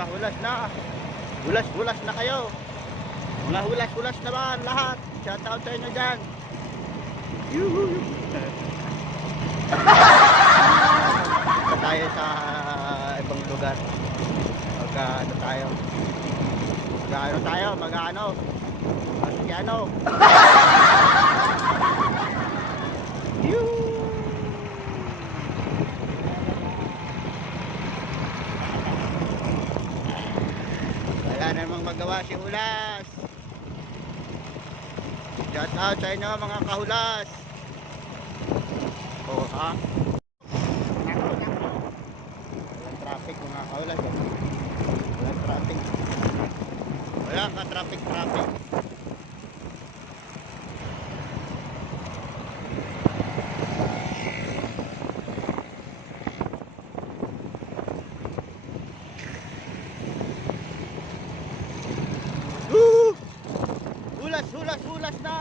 mga hulas na. Hulas na kayo. Mga hulas naman lahat. Shout out sa inyo dyan. Yuhu. Punta tayo sa ibang lugar. Mag-ano tayo. Mag-ano. Masyano. Yuhu. Wala namang magawa si Hulas. Shout out sa inyo mga kahulas. Oh ha. Walang traffic mga kahulas. Walang traffic. Wala ka traffic. Hulas na.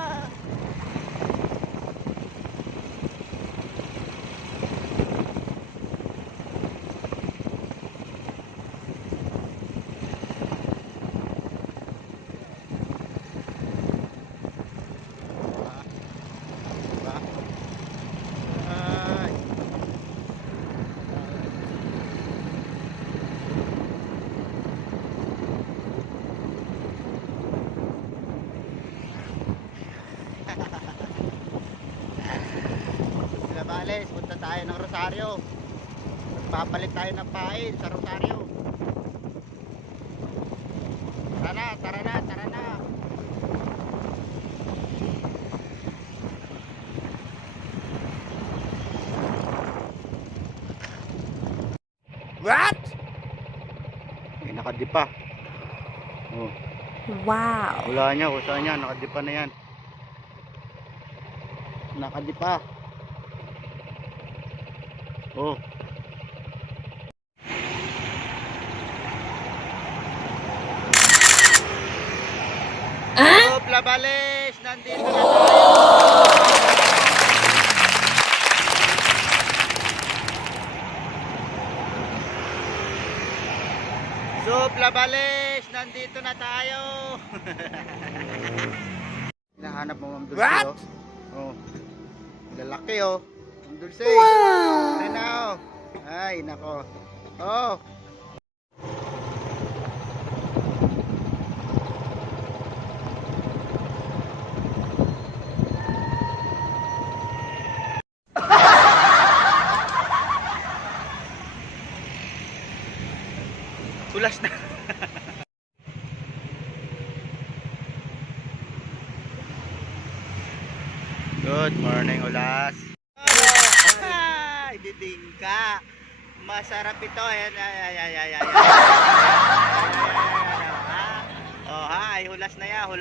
Bales, punta tayo ng Rosario. Magpapalit tayo ng pain sa Rosario. Tara na. What? May nakadipa. Oh. Wow. Wala niya, nakadipa na yan. Nakadipa. Oh. Oh, Plabales, nandito na tayo. So, Plabales, nandito na tayo. Hinahanap mo Ma'am Dulce. What? Oh. Lalaki oh. Ma'am Dulce. Wow. Now. Ay, nako. Oh. Tulas na. Good morning, Ulas. Didingka. Masarap ito. Ayan. Oh, ay hulas na ya, Oh.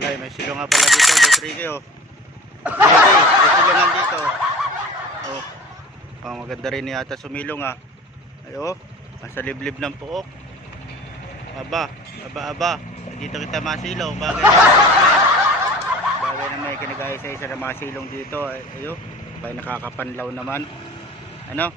Wala, may silong nga pala dito, Boss Ricky oh. Ricky, may silongan dito. Oh. Oh, maganda rin yata sumilong ah. Ay oh, nasa liblib ng puok. Aba. Dito kita masilong. Bagay na may kinagaya sa isa na mga silong dito. Ayo, may nakakapanlaw naman. Ano?